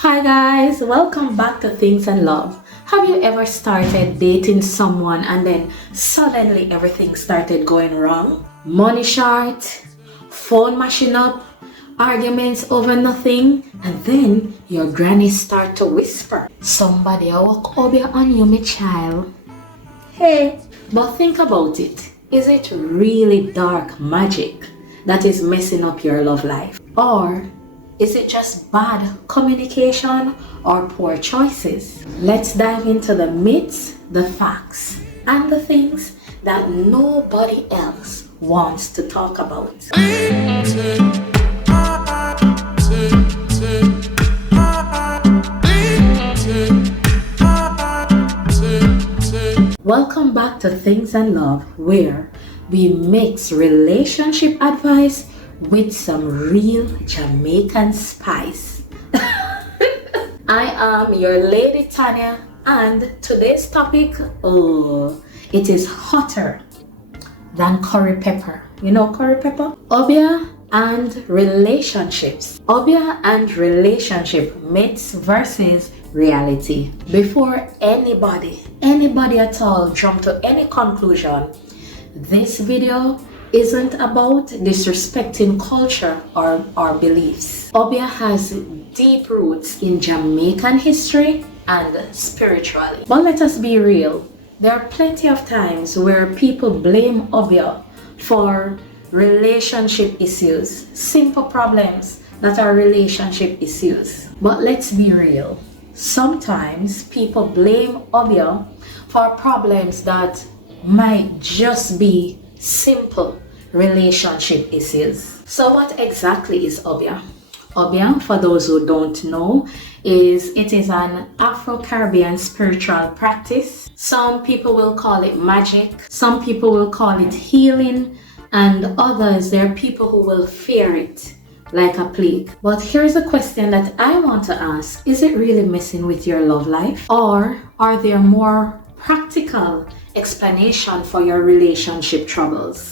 Hi guys, welcome back to Things and Love. Have you ever started dating someone and then suddenly everything started going wrong? Money short, phone mashing up, arguments over nothing, and then your granny start to whisper, "Somebody a walk Obia on you, my child." Hey, but think about it. Is it really dark magic that is messing up your love life? Or is it just bad communication or poor choices? Let's dive into the myths, the facts, and the things that nobody else wants to talk about. Welcome back to Things and Love, where we mix relationship advice with some real Jamaican spice. I am your lady Tanya, and today's topic, it is hotter than curry pepper. You know curry pepper? Obia and relationships. Obia and relationship myths versus reality. Before anybody at all jump to any conclusion, this video isn't about disrespecting culture or beliefs. Obia has deep roots in Jamaican history and spirituality. But let us be real. There are plenty of times where people blame Obia for relationship issues, simple problems that are relationship issues. But let's be real. Sometimes people blame Obia for problems that might just be simple relationship issues. So what exactly is Obia? Obia, for those who don't know, it is an Afro-Caribbean spiritual practice. Some people will call it magic, some people will call it healing, and others, there are people who will fear it like a plague. But here's a question that I want to ask. Is it really messing with your love life? Or are there more practical explanation for your relationship troubles?